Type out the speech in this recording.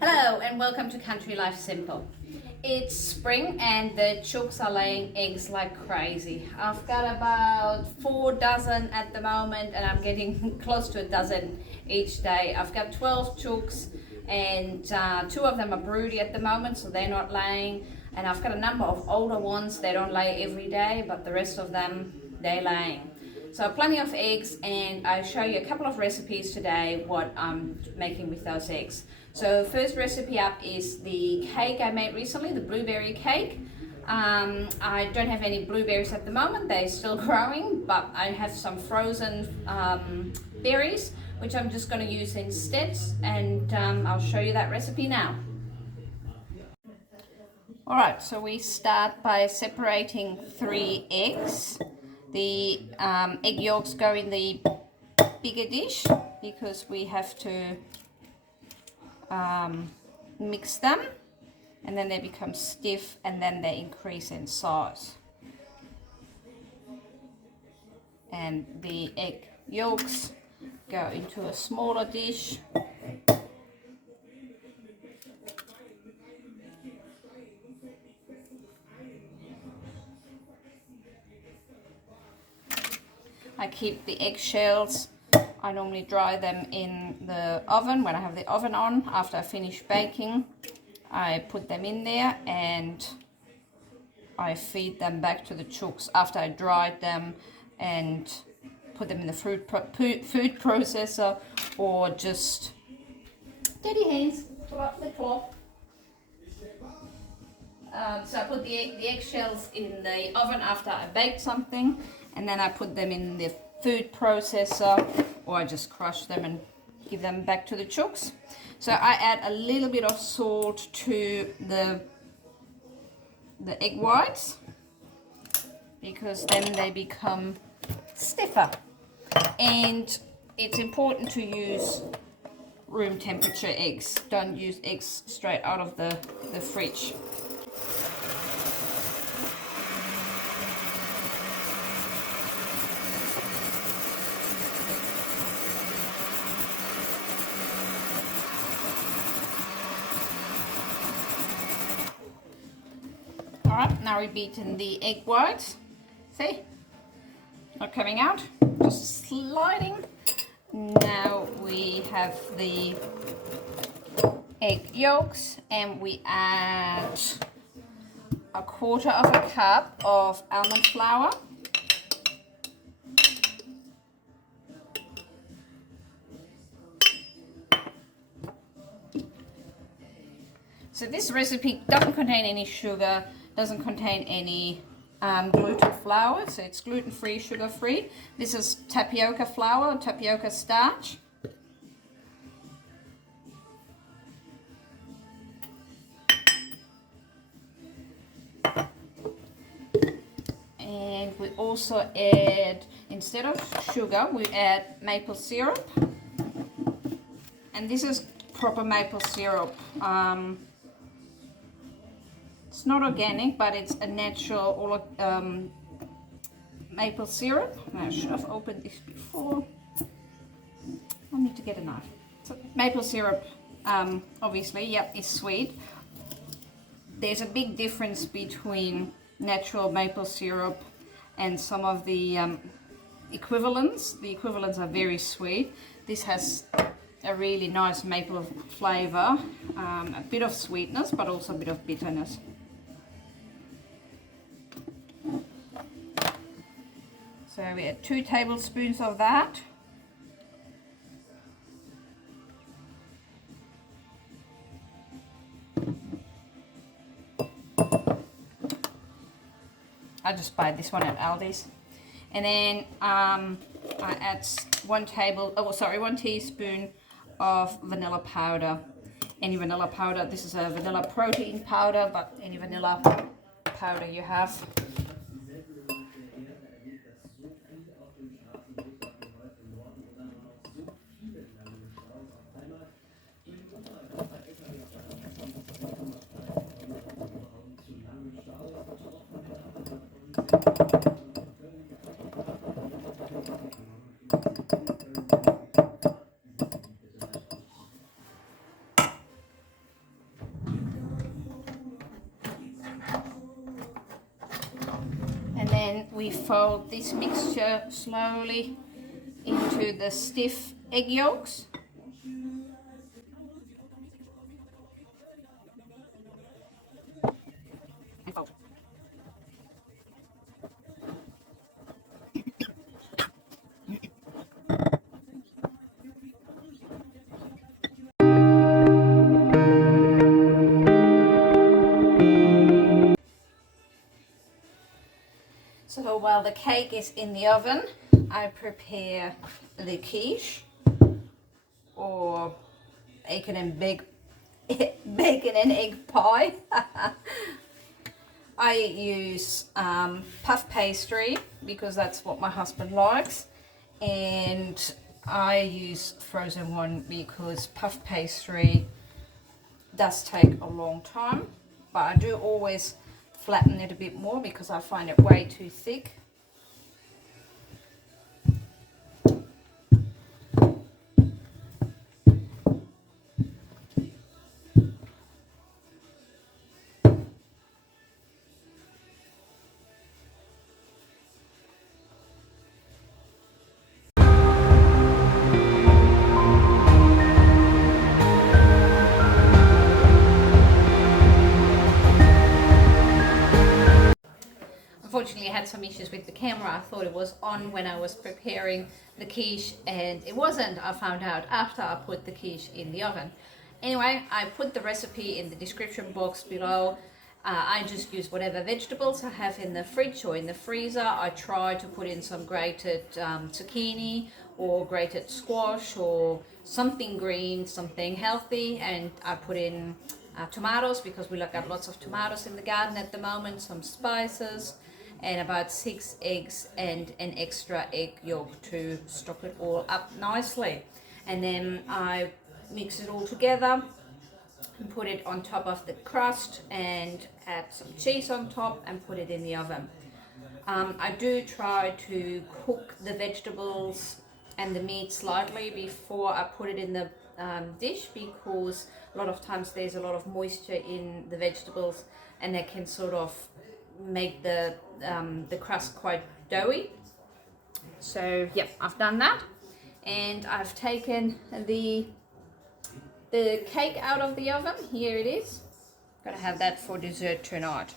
Hello and welcome to Country Life Simple. It's spring and the chooks are laying eggs like crazy. I've got about 4 dozen at the moment and I'm getting close to a dozen each day. I've got 12 chooks and 2 of them are broody at the moment, so they're not laying. And I've got a number of older ones. They don't lay every day, but the rest of them, they're laying. So plenty of eggs, and I'll show you a couple of recipes today what I'm making with those eggs. So first recipe up is the cake I made recently, the blueberry cake. I don't have any blueberries at the moment, they're still growing, but I have some frozen berries, which I'm just going to use instead, and I'll show you that recipe now. Alright, so we start by separating 3 eggs. The egg yolks go in the bigger dish because we have to mix them, and then they become stiff and then they increase in size. And the egg yolks go into a smaller dish. I keep the eggshells. I normally dry them in the oven when I have the oven on. After I finish baking, I put them in there and I feed them back to the chooks after I dried them and put them in the food processor, or just dirty hands, pull up the cloth. So I put the eggshells in the oven after I baked something, and then I put them in the food processor, or I just crush them and give them back to the chooks. So I add a little bit of salt to the egg whites because then they become stiffer. And it's important to use room temperature eggs. Don't use eggs straight out of the fridge. Alright, now we've beaten the egg whites. See? Not coming out, just sliding. Now we have the egg yolks, and we add 1/4 cup of almond flour. So this recipe doesn't contain any sugar, doesn't contain any gluten flour, so it's gluten-free, sugar-free. This is tapioca flour, tapioca starch. And we also add, instead of sugar, we add maple syrup. And this is proper maple syrup. It's not organic, but it's a natural maple syrup. Now, I should have opened this before. I need to get a knife. So maple syrup, obviously, yep, is sweet. There's a big difference between natural maple syrup and some of the equivalents. The equivalents are very sweet. This has a really nice maple flavor, a bit of sweetness, but also a bit of bitterness. So we add 2 tablespoons of that. I just buy this one at Aldi's. And then I add 1 teaspoon of vanilla powder. Any vanilla powder. This is a vanilla protein powder, but any vanilla powder you have. then we fold this mixture slowly into the stiff egg yolks. And fold. So while the cake is in the oven, I prepare the quiche, or bacon and egg pie. I use puff pastry because that's what my husband likes, and I use frozen one because puff pastry does take a long time, but I do always flatten it a bit more because I find it way too thick. Unfortunately, I had some issues with the camera. I thought it was on when I was preparing the quiche, and it wasn't. I found out after I put the quiche in the oven. Anyway, I put the recipe in the description box below. I just use whatever vegetables I have in the fridge or in the freezer. I try to put in some grated zucchini or grated squash or something green, something healthy, and I put in tomatoes because we got lots of tomatoes in the garden at the moment, some spices, and about 6 eggs and an extra egg yolk to stock it all up nicely. And then I mix it all together and put it on top of the crust and add some cheese on top and put it in the oven. I do try to cook the vegetables and the meat slightly before I put it in the dish, because a lot of times there's a lot of moisture in the vegetables and they can sort of make the crust quite doughy. So yeah, I've done that, and I've taken the cake out of the oven. Here it is. Gonna have that for dessert tonight.